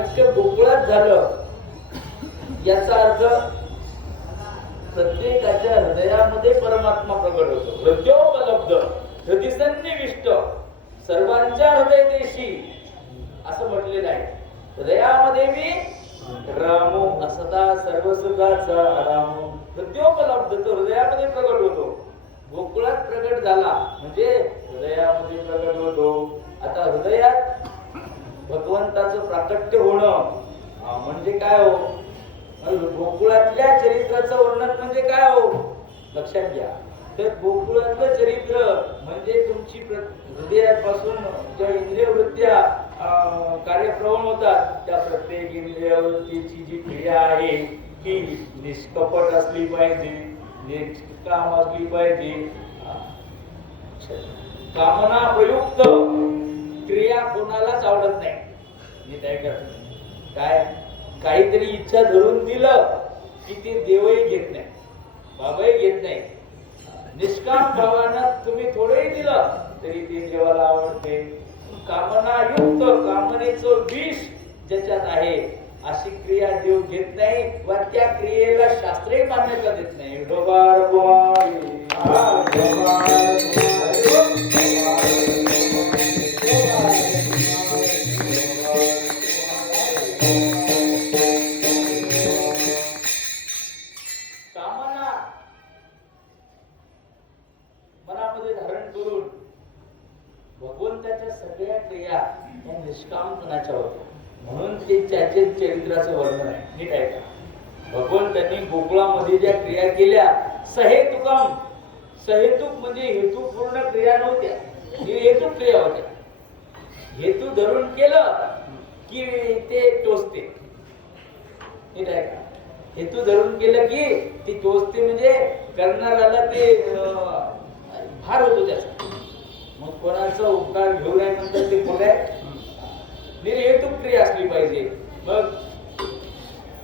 प्राकट्य गोकुळात झालं याचा अर्थ प्रत्येकाच्या हृदयामध्ये परमात्मा प्रकट होतो. हृदयोपलब्ध हृदयसन्निविष्ट सर्वांच्या हृदय देशी असं म्हटलेलं आहे. हृदयामध्ये मी रामो असता सर्व सुखाचा रामो. हृदयोपलब्ध तो हृदयामध्ये प्रकट होतो. गोकुळात प्रकट झाला म्हणजे हृदयामध्ये प्रकट होतो. आता हृदयात भगवंताचं प्राकट्य होणं म्हणजे काय हो? गोकुळातल्या चरित्राचं वर्णन म्हणजे काय हो? लक्षात घ्या. तर गोकुळातलं चरित्र म्हणजे तुमची हृदयापासून ज्या इंद्रिय वृत्त्या कार्यप्रवण होतात त्या प्रत्येक इंद्रिय वृत्तीची जी क्रिया आहे ती निष्कपट असली पाहिजे, निष्काम असली पाहिजे. कामना प्रयुक्त क्रिया कोणालाच आवडत नाही. मी काय करतो काय काहीतरी इच्छा धरून दिलं की ते देवही घेत नाही, बाबाही घेत नाही. निष्काम भावानं तुम्ही थोडंही दिलं तरी ते देवाला आवडते. कामनायुक्त कामनेचं विष ज्याच्यात आहे अशी क्रिया देव घेत नाही व त्या क्रियेला शास्त्रही मान्यता देत नाही. मनामध्ये धारण करून भगवंताच्या सगळ्या क्रिया या निष्कामपणाच्या होत्या. म्हणून ते त्याचे चरित्राचं वर्णन आहे. नीट आहे का? भगवंतांनी गोकुळामध्ये ज्या क्रिया केल्या सहेतुकम, सहेतुक म्हणजे हेतुपूर्ण क्रिया नव्हत्या, हेतुक क्रिया होत्या. हेतू धरून केलं की ते टोचते. नीट आहे का? हेतू धरून केलं की ती टोचते म्हणजे करणाऱ्याला ते भार होतो त्याचा. मग कोणाचा उपकार घेऊ नये म्हणतात ते कोण आहे? निर्हेतुक क्रिया असली पाहिजे. मग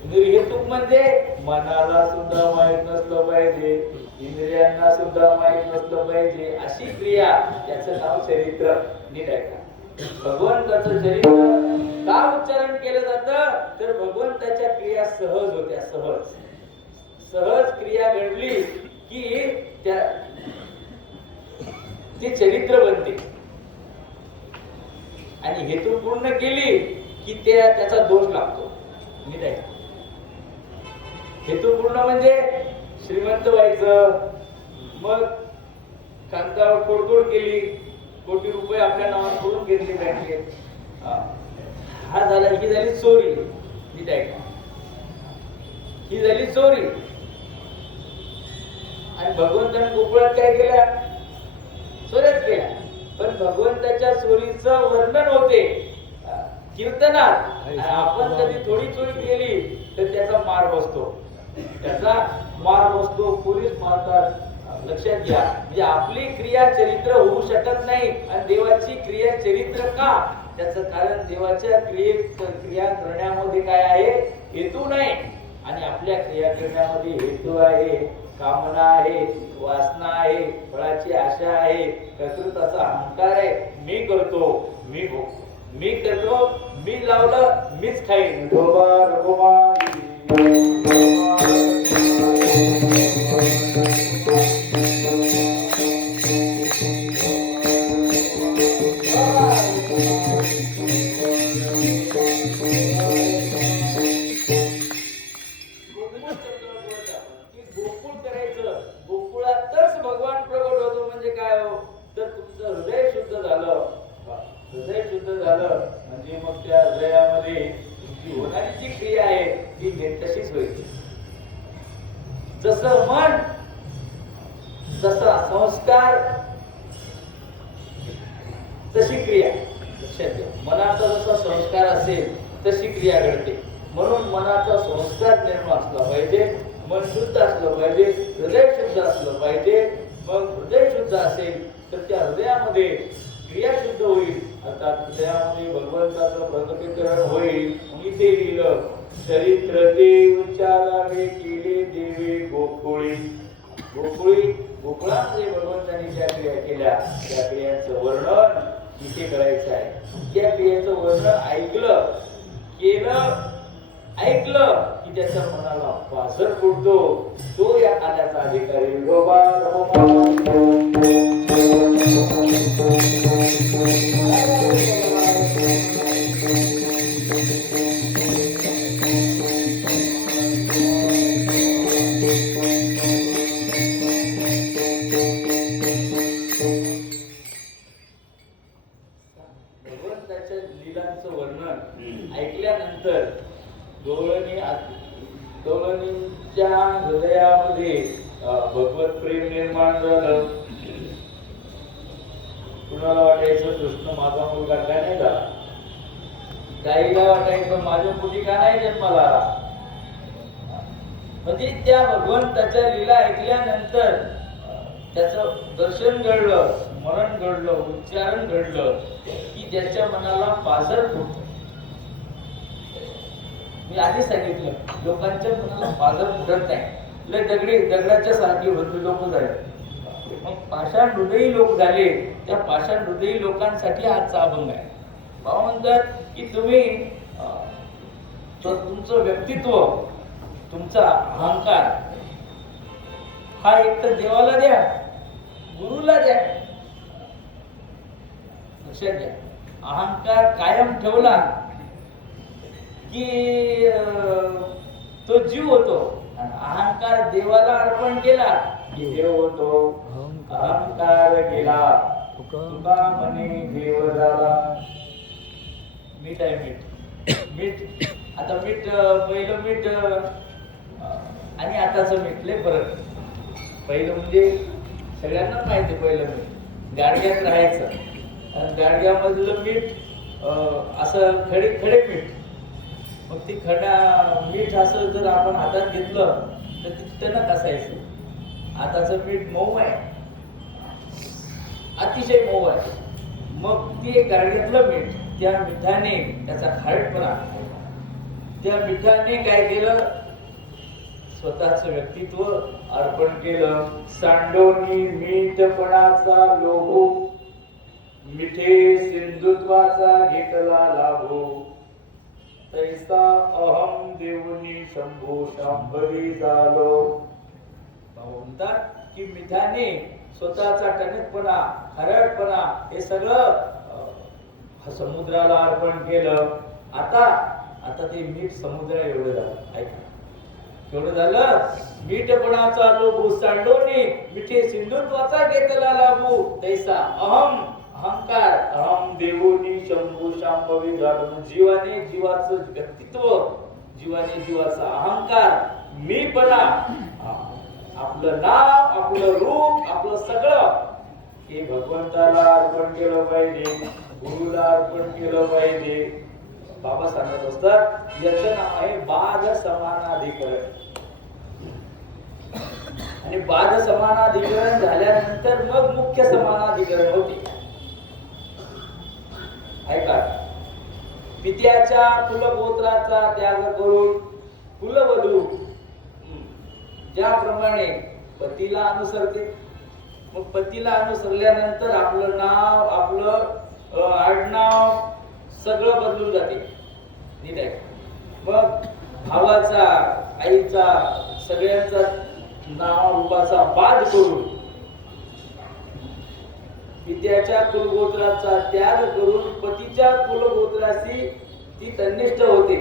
निर्हेतुक म्हणजे मनाला सुद्धा माहित नसलं पाहिजे, इंद्रियांना सुद्धा माहित नसलं पाहिजे अशी क्रिया, त्याचं नाव चरित्र. नीट आहे का? भगवंताचं चरित्र का उच्चारण केलं जातं तर भगवंताच्या क्रिया सहज होत्या. सहज सहज क्रिया घडली की त्या ती चरित्र बनते आणि हेतू पूर्ण केली की त्याचा दोष लागतो. नीट आहे. हेतू पूर्ण म्हणजे श्रीमंत व्हायचं, मग कागदावर तोडतोड केली, कोटी रुपये आपल्या नावावर करून घेतले बँकेत, हा झाला, ही झाली चोरी. नीट आहे का? ही झाली चोरी. आणि भगवंताने गोकुळात काय केलं? चोऱ्याच केल्या. पण भगवंताच्या चोरीचं वर्णन होते कीर्तनात. आपण कधी थोडी चोरी केली तर त्याचा मार बसतो, त्याचा मार बसतो, पोलीस मारतात. लक्षात घ्या. म्हणजे आपली क्रिया चरित्र होऊ शकत नाही. आणि देवाची क्रिया चरित्र का? त्याचं कारण देवाच्या क्रिया करण्यामध्ये काय आहे? हेतू नाही. आणि आपल्या क्रिया करण्यामध्ये हेतू आहे, कामना आहे, वासना आहे, फळाची आशा आहे, कर्तृत्वाचा अहंकार आहे. मी करतो, मी भोगतो, मी करतो, मी लावलं, मीच खाईन. म्हणजे मग त्या हृदयामध्ये जी होणारी जी क्रिया आहे ती तशीच होईल. जसं मन जसा संस्कार तशी क्रिया. लक्षात घ्या. मनाचा जसा संस्कार असेल तशी क्रिया घडते. म्हणून मनाचा संस्कार निर्माण असला पाहिजे, मन शुद्ध असलं पाहिजे, हृदय शुद्ध असलं पाहिजे. मग हृदय शुद्ध असेल तर त्या हृदयामध्ये क्रिया शुद्ध होईल. अर्थात हृदयामध्ये भगवंताचं प्रकटीकरण होईल. इथे लिहिलं चरित्र ते उच्चारावे केले देवे गोकुळी. गोकुळी गोकुळामध्ये भगवंतांनी ज्या क्रिया केल्या त्या क्रियांचं वर्णन इथे करायचं आहे. त्या क्रियेचं वर्णन ऐकलं केलं ऐकलं की त्याच्या मनाला पाझर फुटतो, तो या आल्याचा अधिकारी विठोबा भगवंताच्या लीलांचं वर्णन ऐकल्यानंतर गवळणीच्या हृदयामध्ये भगवत प्रेम निर्माण झालं. कुणाला वाटायचं कृष्ण माझा मुलगा काय नाही झाला, गाईला वाटायचं माझ्या पोटी का नाही जन्माला आला. म्हणजे त्या भगवंताच्या लीला ऐकल्यानंतर त्याचं दर्शन घडलं, स्मरण घडलं, उच्चारण घडलं की ज्याच्या मनाला पाझर फुटत. मी आधी सांगितलं, लोकांच्या मनाला पाझर फुटत नाही, दगडाच्या सारखी होती लोक झाले. मग पाषाण हृदयी लोक झाले. त्या पाषाण हृदयी लोकांसाठी आजचा अभंग आहे. बाबा म्हणतात की तुम्ही तुमचं व्यक्तित्व, तुमचा अहंकार हा एक तर देवाला द्या, गुरुला द्या. लक्षात घ्या, अहंकार कायम ठेवला की तो जीव होतो. अहंकार देवाला अर्पण केला की देव होतो. अहंकार गेला तुका म्हणे देव झाला. मीठ आहे मीठ. आता मीठ, पहिलं मीठ आणि आताचं मीठ लय फरक. पहिलं म्हणजे सगळ्यांना माहिती, पहिलं मीठ गाडग्यात राहायचं आणि गाडग्यामधलं मीठ असं खडे मीठ. मग ती मीठ असं जर आपण हातात घेतलं तर तिथं कसायचं. आताचं मीठ मऊ आहे, अतिशय मऊ आहे. मग ते गाडग्यातलं मीठ, त्या मिठाने त्याचा खारटपणा, त्या मिठाने काय केलं, स्वतःचं व्यक्तित्व अर्पण केलं. सांडोनी मीठपणाचा लोभो, मिठे सिंधुत्वाचा घेतला लाभो. तैसा अहम देवनी शंभू शांभवी झालो. म्हणतात की मिठाने स्वतःचा टणकपणा, खारटपणा हे सगळं समुद्राला अर्पण केलं. आता ते मीठ समुद्र एवढं झालं. ऐका केवढं झालं, मीठपणाचा लोभ सांडोनी मिठे सिंधुत्वाचा घेतला लाभू. तैसा अहंकार अहम देवोनी शंभू शांभवी झालो. जीवाने जीवाचं व्यक्तित्व, जीवाने जीवाचा अहंकार, मीपणा, आपलं नाव, आपलं रूप, आपलं सगळं हे भगवंताला अर्पण केलं पाहिजे, गुरुला अर्पण केलं पाहिजे. बाबा सांगत असतात याचं नाव आहे बाध समानाधिकरण. आणि बाध समानाधिकरण झाल्यानंतर मग मुख्य समानाधिकरण होते. ऐका, पित्याच्या कुलगोत्राचा त्याग करून कुलवधू ज्याप्रमाणे पतीला अनुसरते, मग पतीला अनुसरल्यानंतर आपलं नाव, आपलं आडनाव सगळं बदलून जाते. नीट आहे. मग भावाचा, आईचा, सगळ्यांचा नाव रूपाचा बाध करून पित्याच्या कुलगोत्राचा त्याग करून पतीच्या कुलगोत्राशी ती तन्निष्ठ होते.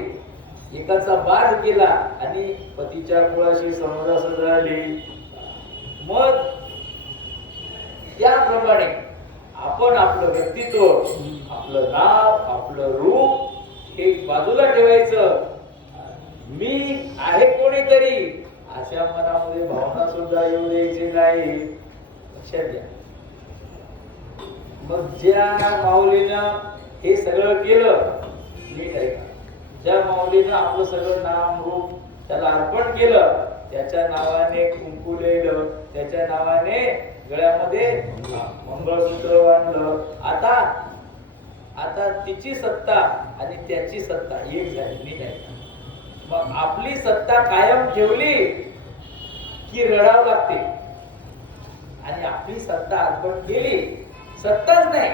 एकाचा बाध केला आणि पतीच्या कुळाशी समरस झाली. मग त्याप्रमाणे आपण आपलं व्यक्तित्व, आपलं नाव, आपलं रूप हे बाजूला ठेवायचं. मी आहे कोणीतरी अशा मनामध्ये भावना सुद्धा येऊ द्यायची नाही. लक्षात घ्या. मग ज्या माऊलीनं हे सगळं केलं, नीट आहे, ज्या माऊलीनं आपलं सगळं नाम रूप त्याला अर्पण केलं, त्याच्या नावाने कुंकू लिहिलं, त्याच्या नावाने गळ्यामध्ये मंगळसूत्र बांधलं. आता तिची सत्ता आणि त्याची सत्ता एक झाली. नीट आहे. मग आपली सत्ता कायम ठेवली की रडावं लागते, आणि आपली सत्ता अर्पण केली, सत्ताच नाही,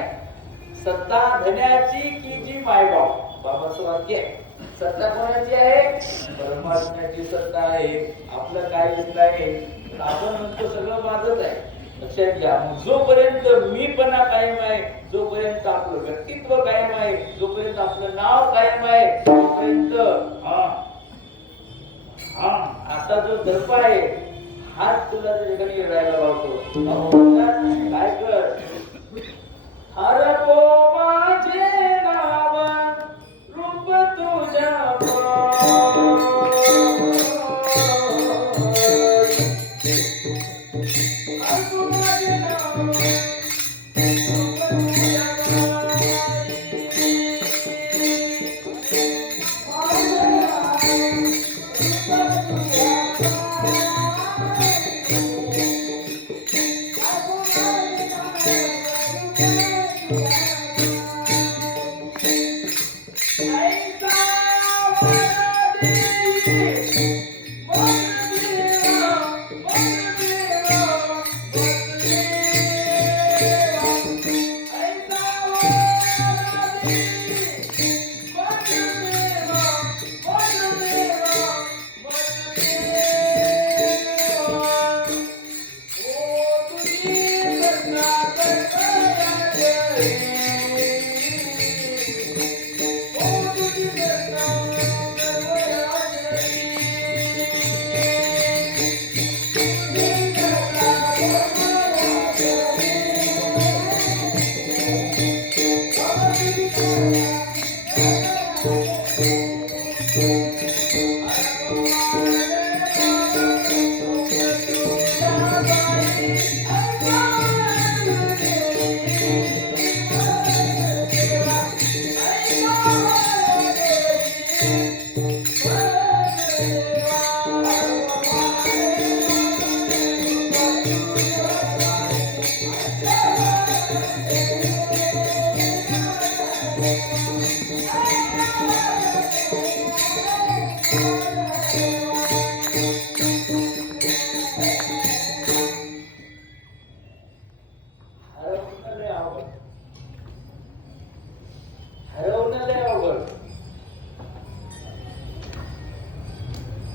सत्ता धन्याची की जी मायबाप. बाबाचं वाक्य आहे. सत्ता कोणाची आहे? परमात्म्याची सत्ता आहे. आपलं काहीच नाही. आपण म्हणतो सगळं माझंच आहे. लक्षात घ्या, जोपर्यंत मीपणा कायम आहे, जोपर्यंत आपलं व्यक्तित्व कायम आहे, जोपर्यंत आपलं नाव कायम आहे, तोपर्यंत असा जो दर्प आहे हाच तुला त्या ठिकाणी राहायला लावतो. काय कर, हरपो माझे नाव रूप तुझ्या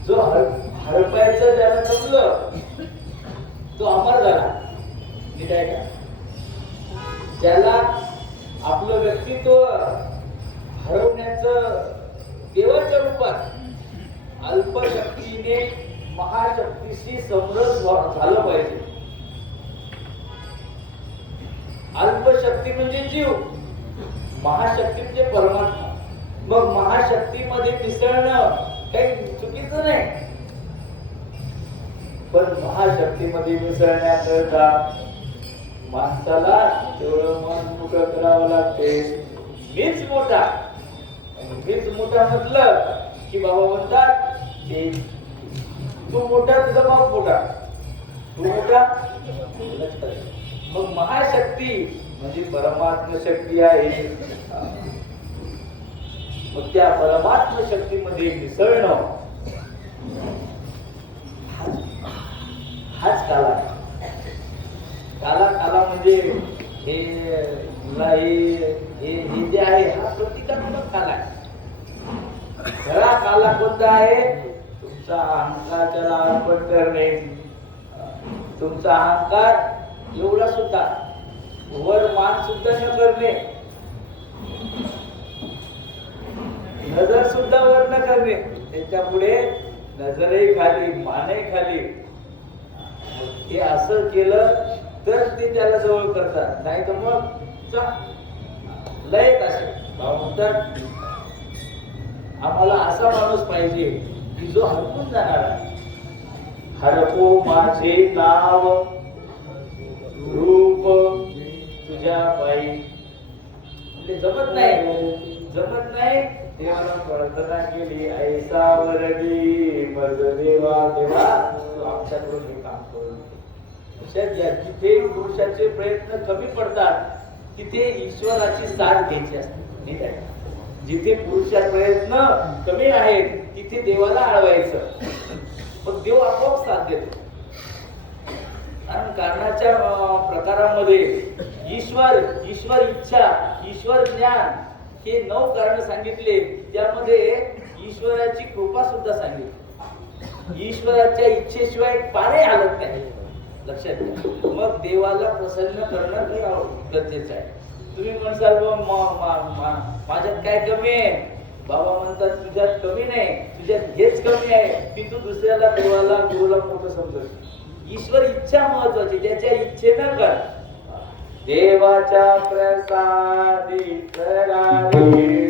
जो हरपायचं ज्याला जमलं तो अमर झाला. नीट आहे का? ज्याला आपलं व्यक्तित्व हरवण्याचं देवाच्या रूपात अल्पशक्तीने महाशक्तीशी समरस झालं पाहिजे. अल्पशक्ती म्हणजे जीव, महाशक्ती म्हणजे परमात्मा. मग महाशक्तीमध्ये मिसळणं काही चुकीचं नाही, पण महाशक्तीमध्ये मिसळण्याकरता माणसाला तेवढं मन मोठं करावं लागते. मीच मोठा, मीच मोठा म्हटलं की बाबा म्हणतात की तू मोठा, तुझा बाप मोठा, तू मोठा. मग महाशक्ती म्हणजे परमात्म शक्ती आहे. मग त्या परमात्म शक्तीमध्ये मिसळणं हाच काला. काला काला म्हणजे हे जे आहे हा प्रतिकात्मक काला आहे. खरा काला कोणता आहे? तुमचा अहंकार त्याला अर्पण करणे. तुमचा अहंकार एवढा सुद्धा वर मान सुद्धा न करणे, नजर सुद्धा वर न करणे. त्याच्या पुढे नजरही खाली, मानही खाली. हे असं केलं तर ते त्याला जवळ करतात, नाही तर मग लयत असे म्हणतात आम्हाला असा माणूस पाहिजे की जो हरपून जाणार आहे. हरपो माझे नाव रूप तुझ्या पायी. म्हणजे जमत नाही. देवाला प्रार्थना केली, ऐसा वरदी मज देवा देवा तू आमच्याकडून हे काम करून. जिथे पुरुषाचे प्रयत्न कमी पडतात तिथे ईश्वराची साथ घ्यायची असते. जिथे पुरुषाचे प्रयत्न कमी आहेत तिथे देवाला अडवायचं, मग देव आपोआप साथ देतो. कारण कारणाच्या प्रकारामध्ये ईश्वर इच्छा, ईश्वर ज्ञान हे 9 कारण सांगितले. त्यामध्ये ईश्वराची कृपा सुद्धा सांगितली. ईश्वराच्या इच्छेशिवाय पारे हालत नाही, लक्षात घ्या. मग देवाला प्रसन्न करणं हे गरजेचं आहे. तुम्ही म्हणसाल माझ्यात काय कमी आहे, बाबा म्हणतात तुझ्यात कमी नाही, तुझ्यात हेच कमी आहे की तू दुसऱ्याला देवाला गुरुला मोठं समजत. ईश्वर इच्छा महत्वाची, त्याच्या इच्छेनं कर. देवाच्या प्रसादी करावे